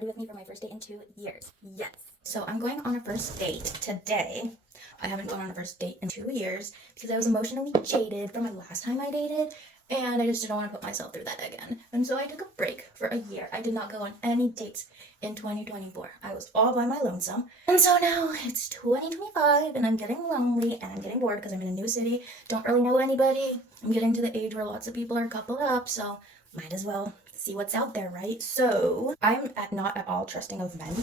ready with me for my first date in 2 years. Yes. So I'm going on a first date today. I haven't gone on a first date in 2 years because I was emotionally jaded from my last time I dated, and I just didn't want to put myself through that again. And so I took a break for a year. I did not go on any dates in 2024. I was all by my lonesome. And so now it's 2025 and I'm getting lonely and I'm getting bored because I'm in a new city, don't really know anybody. I'm getting to the age where lots of people are coupled up, so might as well see what's out there, right? So I'm not at all trusting of men,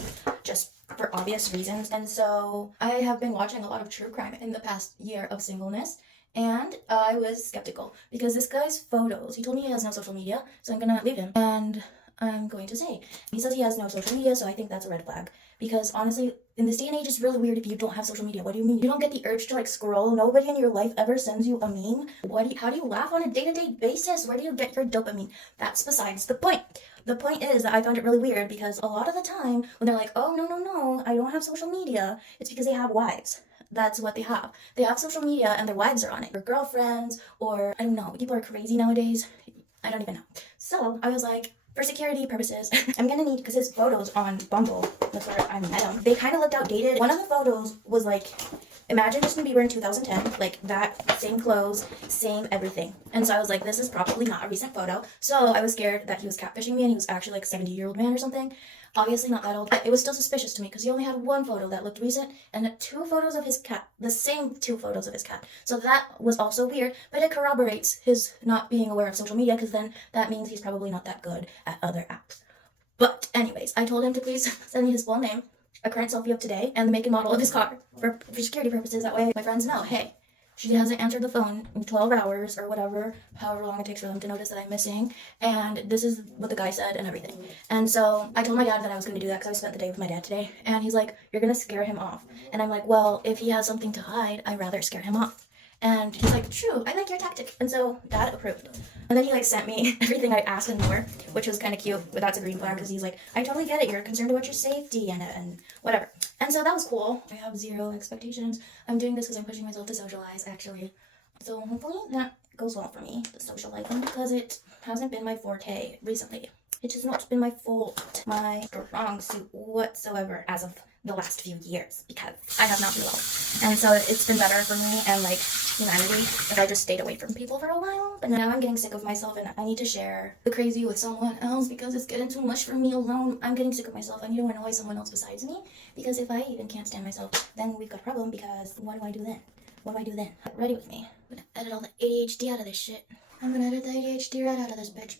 just for obvious reasons. And so I have been watching a lot of true crime in the past year of singleness, and I was skeptical because this guy's photos, he told me he has no social media, so I'm gonna leave him. And I'm going to say, he says he has no social media, so I think that's a red flag. Because honestly, in this day and age, it's really weird if you don't have social media. What do you mean? You don't get the urge to scroll? Nobody in your life ever sends you a meme? How do you laugh on a day-to-day basis? Where do you get your dopamine? That's besides the point. The point is that I found it really weird because a lot of the time when they're like, oh, no, I don't have social media, it's because they have wives. That's what they have. They have social media and their wives are on it. Or girlfriends, or I don't know. People are crazy nowadays. I don't even know. So I was like, for security purposes, I'm gonna need, because his photos on Bumble, that's where I met him, they kind of looked outdated. One of the photos was like, imagine Justin Bieber in 2010, like that, same clothes, same everything. And so I was like, this is probably not a recent photo. So I was scared that he was catfishing me and he was actually like a 70-year-old man or something. Obviously not that old. It was still suspicious to me because he only had one photo that looked recent and 2 photos of his cat, the same 2 photos of his cat. So that was also weird, but it corroborates his not being aware of social media because then that means he's probably not that good at other apps. But anyways, I told him to please send me his full name, a current selfie of today, and the make and model of his car for security purposes. That way my friends know, hey, she hasn't answered the phone in 12 hours or whatever, however long it takes for them to notice that I'm missing. And this is what the guy said and everything. And so I told my dad that I was going to do that because I spent the day with my dad today. And he's like, you're going to scare him off. And I'm like, well, if he has something to hide, I'd rather scare him off. And he's like, true, I like your tactic. And so Dad approved. And then he sent me everything I asked and more, which was kind of cute, but that's a green flag because he's like, I totally get it. You're concerned about your safety and whatever. And so that was cool. I have 0 expectations. I'm doing this because I'm pushing myself to socialize, actually. So hopefully that goes well for me, the socializing, because it hasn't been my forte recently. It has not been my fault, my strong suit whatsoever as of the last few years, because I have not been well. And so it's been better for me and humanity if I just stayed away from people for a while. But now I'm getting sick of myself and I need to share the crazy with someone else because it's getting too much for me alone. I'm getting sick of myself. I need to annoy someone else besides me, because if I even can't stand myself, then we've got a problem, because what do I do then? What do I do then? Ready with me. I'm gonna edit all the ADHD out of this shit. I'm gonna edit the ADHD right out of this bitch.